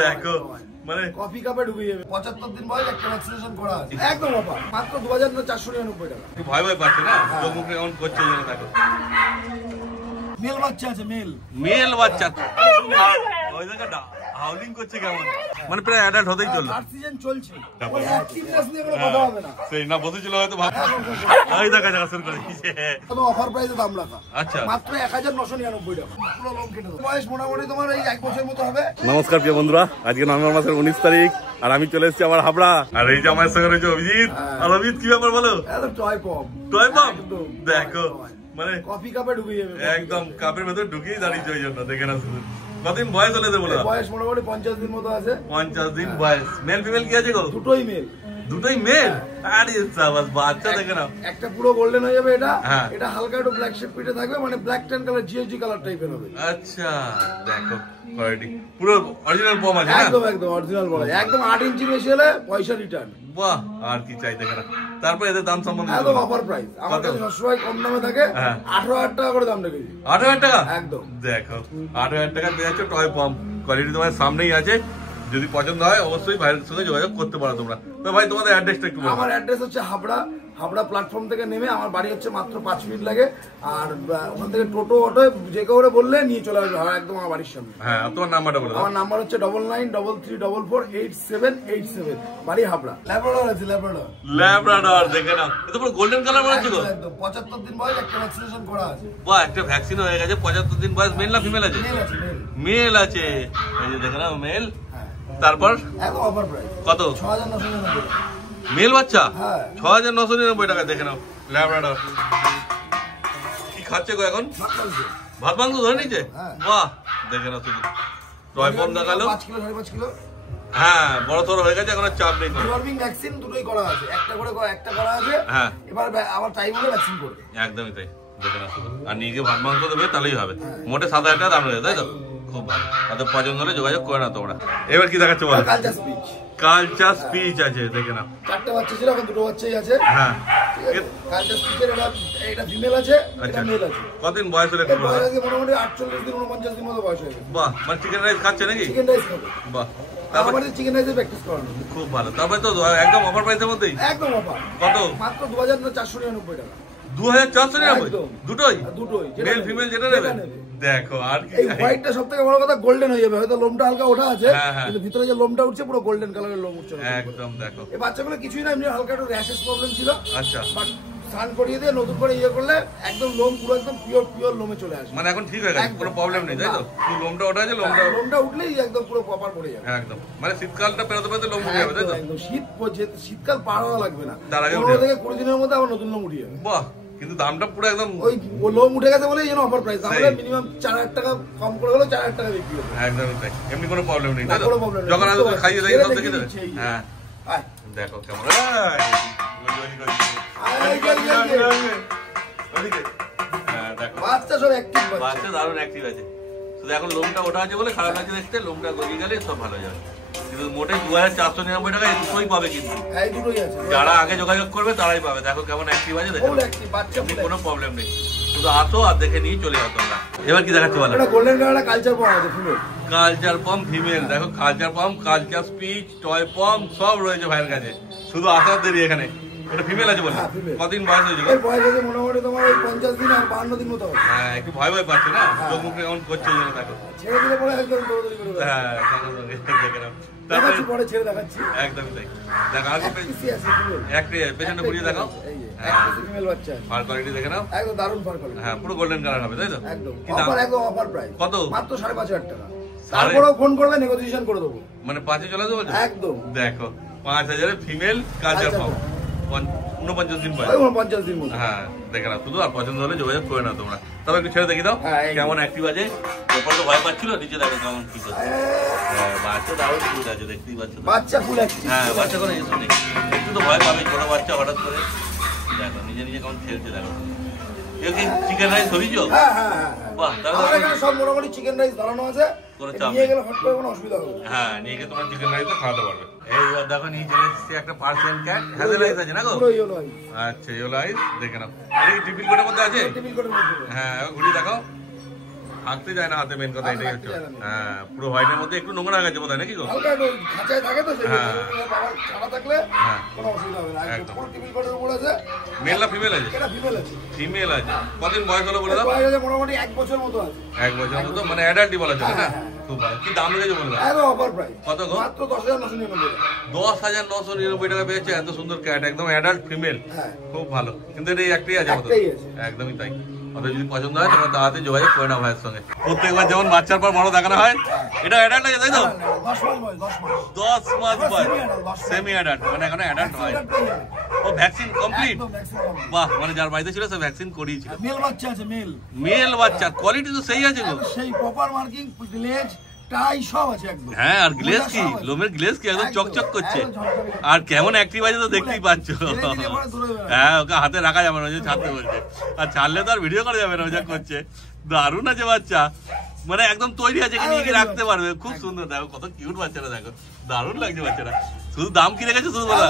দেখো মানে কফি কাপে ঢুকে যাবে 75 দিন বয়স একটা ভ্যাকসিনেশন করা আছে একদম অফার মাত্র 2499 টাকা ভয় ভয় পাচ্ছে না লোক মুখে কেমন করছে যেন দেখো মেল বাচ্চা আছে মেল বাচ্চা ওই জায়গাটা হাউলিং করছে কেমন মানে প্রায় অ্যাডাল্ট হতেই চললো থার্ড সিজন চলছে ওই অ্যাক্টিভনেস নিয়ে কোনো কথা হবে না সেই না বসেছিল হয়তো ভাব এই দেখা যাক শুরু করে দিয়েছে কত অফার প্রাইসে দাম রাখা আচ্ছা মাত্র 1999 টাকা পুরো লোন কেটে দাও বয়স মোটামুটি তোমার এই 1 বছর মতো হবে নমস্কার প্রিয় বন্ধুরা আজকে নভেম্বর মাসের 19 তারিখ আর আমি চলে এসেছি আমার হাবড়া আর এই যে আমার সঙ্গে রয়েছে অভিজিৎ আর অভিজিৎ কি ব্যাপার বলো টয় পপ দেখো মানে কফি কাপে ঢুকে যাবে একদম কাপের ভেতর ঢুকেই দাঁড়িয়েছে ওই জন্য দেখে না শুধু কতদিন বয়স হলে বলো বয়স মোটামুটি 50 দিন মতো আছে 50 দিন বয়স মেল ফিমেল কি আছে গো দুটোই মেল আরে সাবাস বাচ্চা দেখে না একটা পুরো গোল্ডেন হয়ে যাবে এটা হালকা একটু ব্ল্যাক শেড পিটে থাকবে মানে ব্ল্যাক ট্যান কালার জিএসজি কালার টাইপের হবে আচ্ছা দেখো কোয়ালিটি পুরো অরিজিনাল পম আছে না একদম অরিজিনাল বলা একদম 8 ইঞ্চি বেশি হলে পয়সা রিটার্ন বাহ আর কি চাই দেখে না তারপর এদের দাম সম্বন্ধে একদম অফার প্রাইস আমাদের সবসময় কম দামে থাকে 18000 টাকা করে দাম রেখেছি 8000 টাকা একদম দেখো 8000 টাকা পেয়ে যাচ্ছে টয় পম কোয়ালিটি তোমার সামনেই আছে যদি পছন্দ হয় অবশ্যই ভাইয়ের সঙ্গে যোগাযোগ করতে পারো তোমরা তো ভাই তোমাদের অ্যাড্রেসটা একটু বলো আমার অ্যাড্রেস হচ্ছে হাবড়া প্ল্যাটফর্ম থেকে নেমে আমার বাড়ি হচ্ছে মাত্র 5 মিনিট লাগে আর ওখান থেকে টোটো অটো যে কেউ বললে নিয়ে চলে আসবে একদম আমার বাড়ির সামনে হ্যাঁ তোমার নাম্বারটা বলো আমার নাম্বার হচ্ছে 9933448787 বাড়ি হাবড়া ল্যাব্রাডর দেখে নাও এটা পুরো গোল্ডেন কালার মনে হচ্ছে গো একদম 75 দিন বয়স একটা ভ্যাকসিনেশন করা আছে বাহ একটা ভ্যাকসিন হয়ে গেছে 75 দিন বয়স মেল না ফিমেল আছে মেল আছে এই যে দেখে নাও মেল তারপর একদম অফার প্রাইস কত 6999 মেল বাচ্চা 6999 টাকা দেখে নাও ল্যাব্রাডর কি খাচ্ছে গো এখন ভাত মাংস ধরে নিচ্ছে বাহ দেখে নাও তুমি টয় পম দেখালো 5 কিলো 5.5 কিলো হ্যাঁ বড় তোর হয়ে গেছে এখন চাপ নেই ডিওর্মিং ভ্যাকসিন দুটোই করা আছে একটা করা আছে হ্যাঁ এবার আবার টাইম হলে ভ্যাকসিন করবে একদমই তাই দেখে নাও শুধু আর নিজে ভাত মাংস দেবে তাহলেই হবে মোটে 7000 টাকা দাম রয়েছে তাই তো খুব ভালো তাদের পছন্দ হলে যোগাযোগ করে না তোমরা এবার কি দেখাচ্ছে বলো কালচার স্পিচ আছে দেখে নাও 4টে বাচ্চা ছিল এখন 2টো বাচ্চাই আছে হ্যাঁ কালচার স্পিচের এটা ফিমেল আছে এটা মেল আছে কতদিন বয়স হলে বয়স আছে মোটামুটি 48 দিন 49 দিন মতো বয়স হয়ে গেছে বাহ মানে চিকেন রাইস খাচ্ছে নাকি চিকেন রাইস খাবে বাহ তারপরে চিকেন রাইসে প্র্যাকটিস করানো খুব ভালো তারপরে তো একদম অফার প্রাইসের মধ্যেই একদম অফার কত মাত্র 2499 টাকা 2499 দুটোই মেল ফিমেল যেটা নেবে দেখো আর কি এই হোয়াইটটা সবথেকে বড় কথা গোল্ডেন হয়ে যাবে হয়তো লোমটা হালকা ওঠা আছে কিন্তু ভিতরে যে লোমটা উঠছে পুরো গোল্ডেন কালারের লোম উঠছে একদম দেখো এই বাচ্চাগুলো কিছুই না এমনি হালকা একটু র‍্যাশেস প্রবলেম ছিল আচ্ছা বাট স্নান করিয়ে দিয়ে নতুন করে করলে একদম লোম পুরো একদম পিওর লোমে চলে আসে মানে এখন ঠিক হয়ে গেছে কোনো প্রবলেম নেই তাই তো পুরো লোমটা ওঠা আছে লোমটা উঠলেই একদম পুরো প্রপার পড়ে যাবে একদম মানে শীতকালটা পেরোতে লোম উঠে যাবে তাই তো একদম শীতকাল পার হওয়া লাগবে না তার আগে 15 থেকে 20 দিনের মধ্যে আবার নতুন লোম উঠে যাবে বাহ কিন্তু দামটা পুরো একদম ওই লোম উঠে গেছে বলেই যেন অফার প্রাইস আমরা মিনিমাম 4000 টাকা কম করে হলো 4000 টাকা বিক্রি হবে একদমই তাই এমনি কোনো প্রবলেম নেই তাই তো যখন আসবে খাইয়ে দেই সব দেখে দেবে হ্যাঁ দেখো কেমন বাচ্চা সব অ্যাক্টিভ বাচ্চা দারুণ অ্যাক্টিভ আছে শুধু এখন লোমটা ওঠা আছে বলে খারাপ লাগছে দেখতে লোমটা গজিয়ে গেলে সব ভালো যাবে কিন্তু মোটে 2499 টাকা এই দুটোই পাবে কিন্তু যারা আগে যোগাযোগ করবে তারাই পাবে দেখো কেমন অ্যাক্টিভ আছে দেখো কোনো প্রবলেম নেই শুধু আসো আর দেখে নিয়ে চলে যাও তোমরা এবার কি দেখাচ্ছি বলো গোল্ডেন কালার কালচার পম আছে ফিমেল কালচার পম ফিমেল দেখো কালচার পম কালচার স্পিচ টয় পম সব রয়েছে ভাইয়ের কাছে শুধু আসার দেরি এখানে এটা ফিমেল আছে বলে কতদিন বয়স হয়েছে বয়স হয়েছে মোটামুটি তোমার 50 দিন আর 52 দিন মতো হ্যাঁ একটু ভয় পাচ্ছে না লোক মুখে কেমন করছে যেন দেখো ছেড়ে দিলে পরে একদম দৌড়াদৌড়ি করে হ্যাঁ দেখে নাও দেখাচ্ছি পরে ছেড়ে দেখাচ্ছি একদমই তাই দেখো আগে একটা পেছনে ঘুরিয়ে দেখাও ফিমেল বাচ্চা ফার কোয়ালিটি দেখে নাও একদম দারুণ ফার কোয়ালিটি হ্যাঁ পুরো গোল্ডেন কালার হবে তাই তো একদম অফার প্রাইস কত মাত্র 5500 টাকা তারপরেও ফোন করলে নেগোসিয়েশন করে দেবো মানে 5 এ চলে যাবে একদম দেখো 5000 এর ফিমেল কালচার পম 49 দিন বয়স 49 দিন মতো হ্যাঁ দেখে নাও শুধু আর পছন্দ হলে যোগাযোগ করে নাও তোমরা তবে একটু ছেড়ে দেখি দাও কেমন অ্যাক্টিভ আছে ওপর তো ভয় পাচ্ছিল নিচে দেখো কেমন কি করছে হ্যাঁ বাচ্চা দারুণ ফুল আছে দেখতেই পাচ্ছ বাচ্চা ফুল অ্যাক্টিভ হ্যাঁ বাচ্চা কোনো ইস্যু নেই একটু তো ভয় পাবে ছোট বাচ্চা হঠাৎ করে দেখো নিজে কেমন খেলছে দেখো চিকেন রাইস হরিছো বাহ তাহলে এখানে সব মোটামুটি চিকেন রাইস ধরানো আছে নিয়ে গেলে হট করে কোনো অসুবিধা হবে হ্যাঁ নিয়ে গিয়ে তোমার চিকেন রাইস খাওয়াতে পারবে এইবার দেখো নিয়ে চলে এসেছে একটা পার্সিয়ান ক্যাট হ্যাজেল আইস আছে না গো পুরো ইয়েলো আইস আচ্ছা ইয়েলো আইস দেখে নাও এটা কি ট্রিপল কোটের মধ্যে আছে ট্রিপল কোটের মধ্যে হ্যাঁ ঘুরিয়ে দেখাও থাকতে যায় না হাতে, মেন কথা এটাই হচ্ছে। হ্যাঁ, পুরো হোয়াইটের মধ্যে একটু নোংরা গেছে বোধ হয় নাকি গো? মেল না ফিমেল আছে? ফিমেল আছে। কদিন বয়স হলো বলে দাও? মোটামুটি 1 বছর মতো আছে। 1 বছর মতো, মানে অ্যাডাল্টই বলা চলে না? খুব ভালো। কি দাম লেগেছে বলে দাও? একদম অফার প্রাইস। কত গো? মাত্র 10,999 টাকা। 10,999 টাকা পেয়েছে এত সুন্দর ক্যাট, একদম অ্যাডাল্ট ফিমেল। খুব ভালো। কিন্তু এটা একটাই আছে মতো? একদমই তাই। ওদের যদি পছন্দ হয় তোমরা তাড়াতাড়ি যোগাযোগ করে নাও ভাইয়ের সঙ্গে। প্রত্যেকবার যেমন বাচ্চার পর বড় দেখানো হয়, এটা অ্যাডাল্ট আছে তাই তো? 10 মাস বয়স, সেমি অ্যাডাল্ট, মানে এখনো অ্যাডাল্ট হয়। ও ভ্যাকসিন কমপ্লিট? বাহ, মানে যার বাড়িতে ছিল সে ভ্যাকসিন করিয়েছিল। মেল বাচ্চা আছে, মেল বাচ্চা, কোয়ালিটি তো সেই আছে গো। সেই প্রপার মার্কিং, গ্লেজ, টাই সব আছে একদম। হ্যাঁ, আর গ্লেজ কি, লোমের গ্লেজ কি একদম চকচক করছে। আর কেমন অ্যাক্টিভ আছে তো দেখতেই পাচ্ছ। হ্যাঁ, ওকে হাতে রাখা যাবে না, ওই যে ছাড়তে বলছে। আর ছাড়লে তো আর ভিডিও করা যাবে না, ওই যা করছে। দারুণ আছে বাচ্চা, মানে একদম তৈরি আছে, নিয়ে গিয়ে রাখতে পারবে। খুব সুন্দর, দেখো কত কিউট বাচ্চারা, দেখো দারুণ লাগছে বাচ্চারা। শুধু দাম কি রেখেছে শুধু বলা?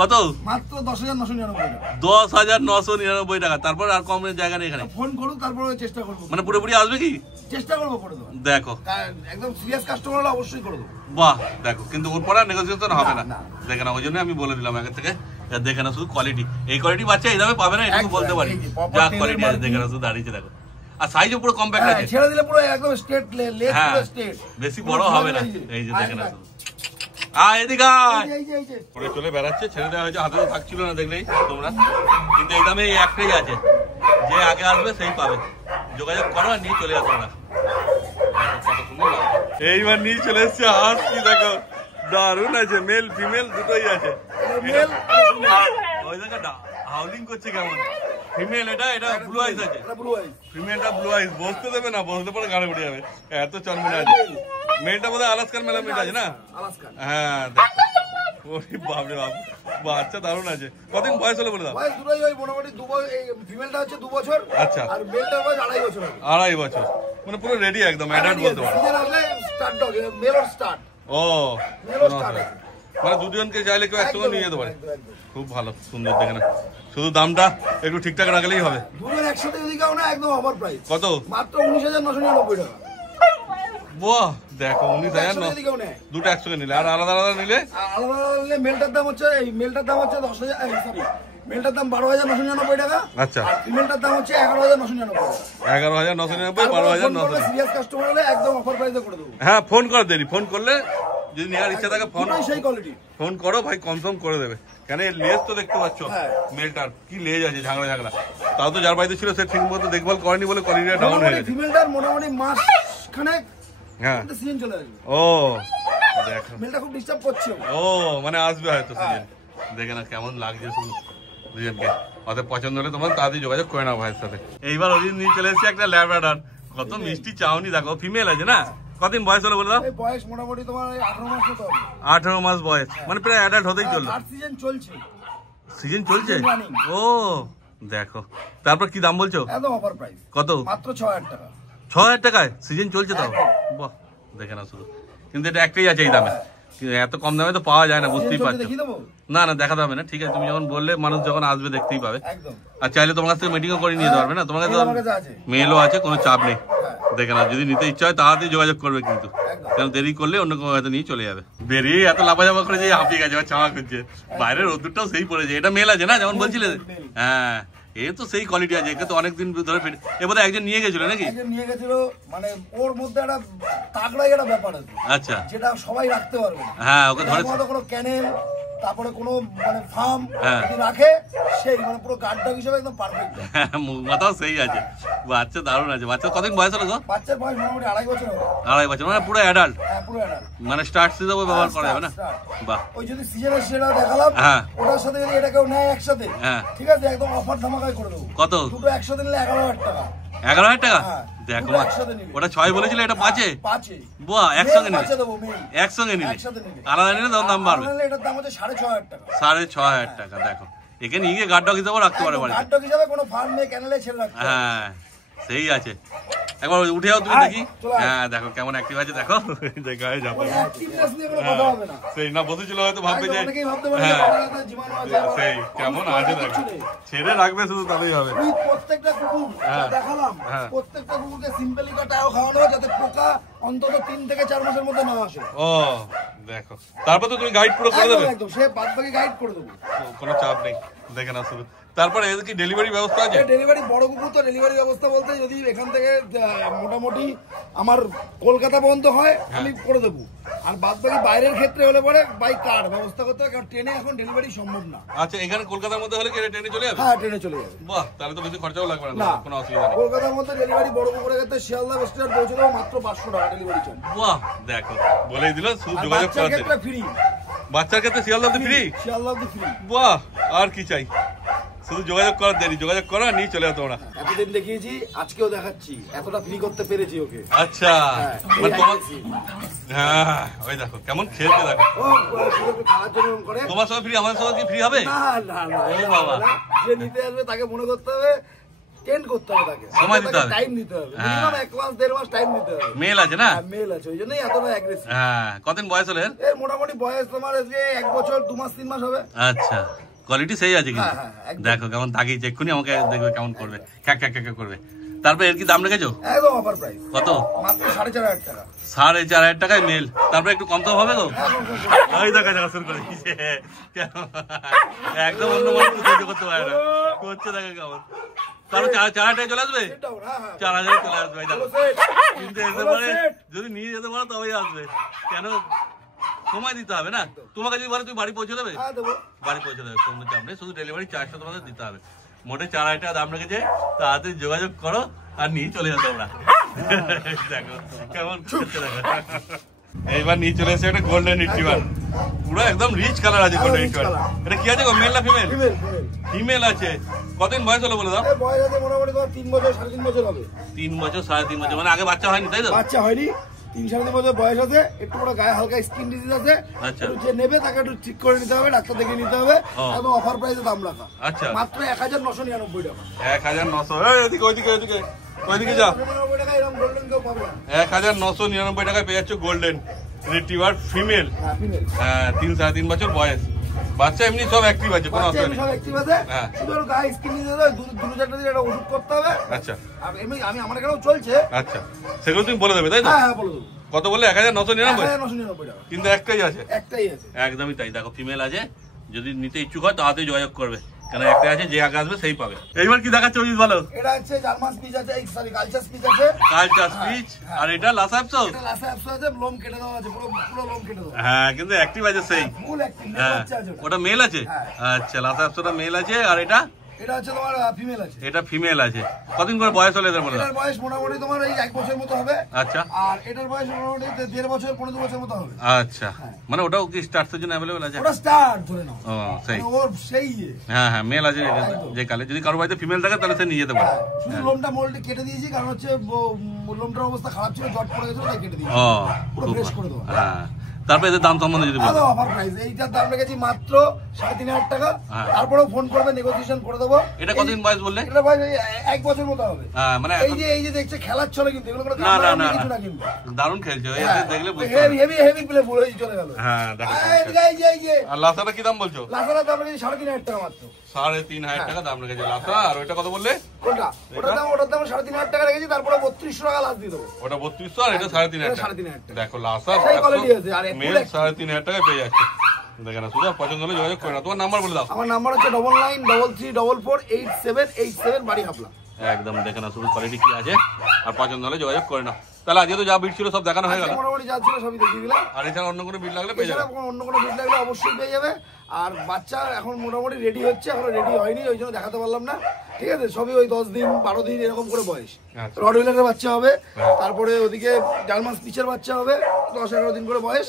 কত? মাত্র 10,999 টাকা। 10,999 টাকা। তারপর আর কম জায়গা নেই এখানে? ফোন করুন, তারপরে চেষ্টা করবো। মানে পুরোপুরি আসবে কি? চেষ্টা করবো করে দেবো। দেখো একদম সিরিয়াস কাস্টমার হলে অবশ্যই করে দেবো। বাহ, দেখো কিন্তু ওর পরে নেগোসিয়েশন হবে না। দেখে না, ওই জন্য আমি বলে দিলাম আগে থেকে, দেখে না শুধু কোয়ালিটি। এই কোয়ালিটি বাচ্চা এই দামে পাবে না, এটুকু বলতে পারি। যা কোয়ালিটি আছে দেখে না, শুধু দাঁড়িয়েছে দেখো। আর সাইজও পুরো কম্প্যাক্ট আছে, ছেড়ে দিলে পুরো একদম স্ট্রেট লেগ, পুরো স্ট্রেট, বেশি বড় হবে না। এই যে দেখে না, এদিকে পরে চলে বেড়াচ্ছে, ছেড়ে দেওয়া হয়েছে, হাতে তো থাকছিল না দেখলেই তোমরা। কিন্তু এই দামে একটাই আছে, যে আগে আসবে সেই পাবে। যোগাযোগ করো আর নিয়ে চলে আসো না। এইবার নিয়ে চলে এসছে হাঁস, কি দেখো দারুণ আছে, মেল ফিমেল দুটোই আছে। ওই জায়গাটা হাউলিং করছে কেমন। ফিমেল এটা ব্লু আইস আছে, ফিমেলটা ব্লু আইস। বসতে দেবে না, বসতে পরে গাড়ি উঠে যাবে, এত চনমনে আছে। মেলটা বোধহয় আলাস্কার মেলামেট আছে না? হ্যাঁ, ওরে বাপরে বাপ, বাচ্চা দারুণ আছে। কতদিন বয়স হলো বলে দাও? বয়স দুটোই ওই মোটামুটি 2 বছর। এই ফিমেলটা হচ্ছে 2 বছর। আচ্ছা, আর মেলটা বয়স 2.5 বছর। 2.5 বছর, মানে পুরো রেডি একদম অ্যাডাল্ট বলতে পারো। সিজন আসলে stud dog, male or stud. ও, মেল অর স্টার্ট, মানে দুজনকে চাইলে কেউ একসঙ্গে নিয়ে যেতে পারে। খুব ভালো, সুন্দর। দেখে না, শুধু দামটা একটু ঠিকঠাক রাখলেই হবে। দুজন একসাথে যদি কাও না, একদম অফার প্রাইস। কত? মাত্র 19,999 টাকা। বাহ, দেখো 19,900। দুটো একসঙ্গে নিলে, আর আলাদা আলাদা নিলে? আলাদা আলাদা নিলে মেলটার দাম হচ্ছে, এই মেলটার দাম হচ্ছে 10,000, সরি, মেলটার দাম 12,999 টাকা। আচ্ছা, আর ফিমেলটার দাম হচ্ছে 11,999 টাকা। 11,999, 12,900। সিরিয়াস কাস্টমার হলে একদম অফার প্রাইসে করে দেবো। হ্যাঁ, ফোন করে দেরি, ফোন করলে যদি নেওয়ার ইচ্ছা থাকে সেই কোয়ালিটি ফোন করো, ভাই কনফার্ম করে দেবে। কেন এর লেজ তো দেখতে পাচ্ছ, মেলটার কি লেজ আছে, ঝাগড়া ঝাগড়া। তাও তো যার বাড়িতে ছিল সে ঠিক মতো দেখভাল করেনি বলে কোয়ালিটিটা ডাউন হয়ে গেছে। ফিমেলটার মোটামুটি মাস খানেক, হ্যাঁ, সিজন চলে আসবে। ও দেখো, মেলটা খুব ডিস্টার্ব করছে। ও, মানে আসবে হয়তো সিজন। দেখে না কেমন লাগছে শুধু দুজনকে। ওদের পছন্দ হলে তোমার তাড়াতাড়ি যোগাযোগ করে নাও ভাইয়ের সাথে। এইবার ওদিন নিয়ে চলে এসেছি একটা ল্যাব্রাডর। কত মিষ্টি চাউনি দেখো, ফিমেল আছে না? কতদিন বয়স হলো বলে দাও? বয়স মোটামুটি তোমার 18 মাস মতো হবে। 18 মাস বয়স, মানে প্রায় অ্যাডাল্ট হতেই চললো। সিজন চলছে, সিজন চলছে। ও দেখো, তারপর কি দাম বলছো? একদম অফার প্রাইস। কত? মাত্র 6,000 টাকা। 6,000 টাকায় সিজন চলছে তাও? বাহ, দেখে না শুধু। কিন্তু এটা একটাই আছে এই দামে, এত কম দামে তো পাওয়া যায় না, বুঝতেই পারছো। না না, দেখাতে হবে না, ঠিক আছে। তুমি যখন বললে, মানুষ যখন আসবে দেখতেই পাবে। আর চাইলে তোমার কাছ থেকে মিটিংও করে নিয়ে যেতে পারবে না, তোমার কাছে মেলও আছে, কোনো চাপ নেই। দেখে না, যদি নিতে ইচ্ছা হয় তাড়াতাড়ি যোগাযোগ করবে, কিন্তু কেন দেরি করলে অন্য কেউ হয়তো নিয়ে চলে যাবে। বেরিয়ে এত লাফাঝাফা করে যে হাঁপিয়ে গেছে, ছাওয়া করছে, বাইরের রোদ্দুরটাও সেই পড়েছে। এটা মেল আছে না, যেমন বলছিলে? হ্যাঁ, এ তো সেই কোয়ালিটি আছে, একে তো অনেকদিন ধরে এবার একজন নিয়ে গেছিল নাকি? নিয়ে গেছিল, মানে ওর মধ্যে একটা তাগড়াই একটা ব্যাপার আছে। আচ্ছা, যেটা সবাই রাখতে পারবে। হ্যাঁ, ওকে ধরে কোনো ক্যানেল, তারপরে কোনো মানে ফার্ম যদি রাখে, সেই মানে পুরো গার্ড ডগ হিসেবে একদম পারফেক্ট। মাথাও সেই আছে, বাচ্চা দারুণ আছে। বাচ্চা কতদিন বয়স হলো? বাচ্চার বয়স মোটামুটি 2.5 বছর হবে। 2.5 বছর, মানে পুরো অ্যাডাল্ট। হ্যাঁ, পুরো অ্যাডাল্ট, মানে স্টার্ট হিসেবে ব্যবহার করা যাবে না? বাহ, ওই যদি সিজনে সেটা দেখালাম, ওটার সাথে যদি এটা কেউ নেয় একসাথে, ঠিক আছে, একদম অফার ধামাকায় করে দেবো। কত? দুটো একসাথে নিলে 11,000 টাকা। 11,000 টাকা? দেখো, ওটা 6 বলেছিল, এটা 5-এ। বাহ, একসঙ্গে নিলে, একসঙ্গে নিলে, আলাদা নিলে দাম বাড়বে। এটার দাম হচ্ছে 6,500 টাকা। 6,500 টাকা। দেখো, একে নিয়ে গিয়ে গার্ড ডগ হিসাবে রাখতে পারে বাড়িতে। গার্ড ডগ হিসাবে কোনো ফার্ম নেই, ক্যানেলে ছেড়ে রাখতে। হ্যাঁ, সেই আছে। একবার উঠে যাও তুমি দেখি। হ্যাঁ দেখো কেমন অ্যাক্টিভ আছে, দেখো গায়ে যাবো সেই না বসেছিল হয়তো ভাববে যে হ্যাঁ সেই কেমন আছে দেখো, ছেড়ে রাখবে শুধু তাহলেই হবে। প্রত্যেকটা কুকুর দেখালাম, প্রত্যেকটা কুকুরকে সিম্পলি কাটাও খাওয়ানো যাতে পোকা অন্তত 3 থেকে 4 মাসের মধ্যে না আসে। ও দেখো, তারপর তো তুমি গাইড পুরো করে দেবে? একদম, সে বাদ বাকি গাইড করে দেবো, কোনো চাপ নেই। দেখে না শুধু তারপরে এদের কি ডেলিভারি ব্যবস্থা আছে? ডেলিভারি বড় কুকুর তো ডেলিভারি ব্যবস্থা বলতে যদি এখান থেকে মোটামুটি আমার কলকাতা পর্যন্ত হয় আমি করে দেবো, আর বাদ বাকি বাইরের ক্ষেত্রে হলে পরে বাই কার ব্যবস্থা করতে হয়, কারণ ট্রেনে এখন ডেলিভারি সম্ভব না। আচ্ছা, এখানে কলকাতার মধ্যে হলে কি ট্রেনে চলে যাবে? হ্যাঁ ট্রেনে চলে যাবে। বাহ, তাহলে তো বেশি খরচাও লাগবে না, কোনো অসুবিধা নেই। কলকাতার মধ্যে ডেলিভারি বড় কুকুরের ক্ষেত্রে শিয়ালদা বাস স্ট্যান্ড পৌঁছে দেবো মাত্র 500 টাকা ডেলিভারি চার্জ। বাহ দেখো, বলেই দিল শুধু যোগাযোগ করতে। ফ্রি, বাচ্চার ক্ষেত্রে শিয়ালদাতে ফ্রি? শিয়ালদাতে ফ্রি। বাহ, আর কি চাই, শুধু যোগাযোগ করার দেরি, যোগাযোগ করো নিয়ে চলে যাও তোমরা। এতদিন দেখিয়েছি, আজকেও দেখাচ্ছি, এতটা ফ্রি করতে পেরেছি ওকে। আচ্ছা, মানে তোমার হ্যাঁ ওই দেখো কেমন খেলতে, দেখো তোমার সঙ্গে ফ্রি, আমাদের সঙ্গে কি ফ্রি হবে? না না না, ও বাবা, যে নিতে আসবে তাকে মনে করতে হবে, টেন্ড করতে হবে, তাকে সময় দিতে হবে, টাইম দিতে হবে, মিনিমাম 1 মাস 1.5 মাস টাইম দিতে হবে। মেল আছে না? মেল আছে, ওই জন্যই এতটা অ্যাগ্রেসিভ। হ্যাঁ, কতদিন বয়স হলো এর? এর মোটামুটি বয়স তোমার আজকে 1 বছর 2 মাস 3 মাস হবে। আচ্ছা, কোয়ালিটি সেই আছে কিন্তু। দেখো কেমন তাকিয়েছে, এক্ষুনি আমাকে দেখবে কেমন করবে, খ্যাক খ্যাক খ্যাক করবে। তারপরে এর কি দাম রেখেছো? একদম অফার প্রাইস। কত? মাত্র 4,500 টাকা। 4,500 টাকায় মেল, তারপরে একটু কম তো হবে তো? ওই দেখা দেখা শুরু করে দিয়েছে, একদম অন্য মানুষ সহ্য করতে পারে না, করছে দেখো কেমন। তারপর 4,000 টাকায় চলে আসবে, 4,000 চলে আসবে। কিন্তু এসে পরে যদি নিয়ে যেতে পারো তবেই আসবে, কেন সময় দিতে হবে না। তোমাকে যদি বলে তুমি বাড়ি পৌঁছে দেবে, বাড়ি পৌঁছে দেবে, কোনো চাপ নেই, শুধু ডেলিভারি চার্জটা তোমাদের দিতে হবে। মোটে 4,000 টাকা দাম রেখেছে, তাড়াতাড়ি যোগাযোগ করো আর নিয়ে চলে যাও তোমরা। দেখো কেমন এইবার নিয়ে চলে এসে একটা গোল্ডেন রিট্রিভার, পুরো একদম রিচ কালার আছে গোল্ডেন রিট্রিভার। এটা কি আছে গো, মেল না ফিমেল? ফিমেল আছে। কতদিন বয়স হলো বলে দাও? বয়স আছে মোটামুটি 3 বছর 3.5 বছর হবে। 3 বছর 3.5 বছর, মানে আগে বাচ্চা হয়নি তাই তো? বাচ্চা হয়নি, 3-3.5 বছর বয়স আছে, একটু বড় গায়ে হালকা স্কিন ডিজিজ আছে। আচ্ছা, যে নেবে তাকে একটু ঠিক করে নিতে হবে, ডাক্তার দেখে নিতে হবে। একদম অফার প্রাইসে দাম রাখা। আচ্ছা, মাত্র 1,999 টাকা। 1,900। এদিকে ওইদিকে ওইদিকে ওইদিকে যাও। 1,999 টাকায় পেয়ে যাচ্ছ গোল্ডেন রিট্রিভার ফিমেল। হ্যাঁ, 3-3.5 বছর বয়স, বাচ্চা এমনি সব অ্যাক্টিভ আছে, কোনো অসুবিধা নেই। সব অ্যাক্টিভ আছে, শুধু গায়ে স্কিন ডিজিজ আছে, 2-4টা দিন একটা ওষুধ করতে হবে। আচ্ছা, আর এমনি আমার এখানেও চলছে। আচ্ছা, সেগুলো তুমি বলে দেবে তাই তো? হ্যাঁ বলে দেবো। কত বললে? 1,999? 1,999 টাকা। কিন্তু একটাই আছে? একটাই আছে, একদমই তাই। দেখো ফিমেল আছে, যদি নিতে ইচ্ছুক হয় তাড়াতাড়ি যোগাযোগ করবে, কেন একটাই আছে, যে আগে আসবে সেই পাবে। এইবার কি দেখাচ্ছে ওই বলো? এটা হচ্ছে জার্মান স্পিচ আছে, সরি কালচার স্পিচ আছে। কালচার স্পিচ, আর এটা লাসা অ্যাপসো? এটা লাসা অ্যাপসো আছে, লোম কেটে দেওয়া আছে, পুরো লোম কেটে দেওয়া। হ্যাঁ, কিন্তু অ্যাক্টিভ আছে সেই। ফুল অ্যাক্টিভ, বাচ্চা আছে ওটা মেল আছে? আচ্ছা, লাসা অ্যাপসোটা মেল আছে, আর এটা এটা হচ্ছে তোমার ফিমেল আছে। এটা ফিমেল আছে। কতদিন করে বয়স হলো এদের? এটার বয়স মোটামুটি তোমার এই 1 বছর মতো হবে। আচ্ছা, আর এটার বয়স মোটামুটি 1.5 বছর 15 বছর মতো হবে। আচ্ছা, মানে ওটাও কি স্টার্টের জন্য अवेलेबल আছে? ওটা স্টার্ট ধরে নাও। ও সেই, ওর সেই হ্যাঁ হ্যাঁ, মেল আছে যে কালে, যদি কারো বাড়িতে ফিমেল থাকে তাহলে সে নিয়ে যেতে পারে। শুধু লোমটা মোল্ড কেটে দিয়েছি, কারণ হচ্ছে লোমটার অবস্থা খারাপ ছিল, জট পড়ে গেছিল, তাই কেটে দিয়েছি। ও পুরো ফ্রেশ করে দেবো। হ্যাঁ, তারপর এদের দাম সম্বন্ধে যদি বলো? অফার প্রাইস, এইটার দাম রেখেছি মাত্র 3,500 টাকা। তারপরেও ফোন করবে, নেগোসিয়েশন করে দেবো। এটা কতদিন বয়স বললে? এটা বয়স 1 বছর মতো হবে। মানে এই যে দেখছে খেলার চলে, কিন্তু এগুলো কোনো না না না, কিছু না, কিন্তু দারুণ খেলছে, এদের দেখলে বুঝতে হেভি হেভি হেভি প্লে বলে চলে গেল। হ্যাঁ দেখো। এই যে আর লাসাটা কি দাম বলছো? লাসার দাম রেখেছি 3,500 টাকা মাত্র। 3,500 টাকা দাম রেখেছে লাসা। আর ওইটা কত বললে? কোনটা? ওটার দাম 3,500 টাকা রেখেছি, তারপরে 3200 টাকা লাস্ট দিয়ে দেবো। ওটা 3200 আর এটা 3,500 টাকা। দেখো লাসা সেই কোয়ালিটি আছে, আর মেল 3,500 টাকায় পেয়ে যাচ্ছে। দেখে না, শুধু পছন্দ হলে যোগাযোগ করে না। তোমার নাম্বার বলে দাও। আমার নাম্বার হচ্ছে 9933448787 বাড়ি হাবলা। একদম দেখে না, শুধু কোয়ালিটি কি আছে, আর পছন্দ হলে যোগাযোগ করে না। তাহলে আজকে তো যা বিট ছিল সব দেখানো হয়ে গেল, মোটামুটি যা ছিল সবই দেখিয়ে দিলাম। আর এছাড়া অন্য কোনো বিট লাগলে পেয়ে যাবে? অন্য কোনো বিট লাগলে অবশ্যই পেয়ে যাবে। আর বাচ্চা এখন মোটামুটি রেডি হচ্ছে, এখনো রেডি হয়নি, ওই জন্য দেখাতে পারলাম না। ঠিক আছে, সবই ওই 10 দিন 12 দিন এরকম করে বয়স। রডউইলারের বাচ্চা হবে, তারপরে ওদিকে জার্মান স্পিচের বাচ্চা হবে 10-11 দিন করে বয়স।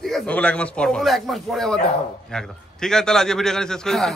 ঠিক আছে, ওগুলো 1 মাস পর, ওগুলো 1 মাস পরে আবার দেখাবো। একদম ঠিক আছে। তাহলে আজকে ভিডিও এখানে শেষ করে দিচ্ছি।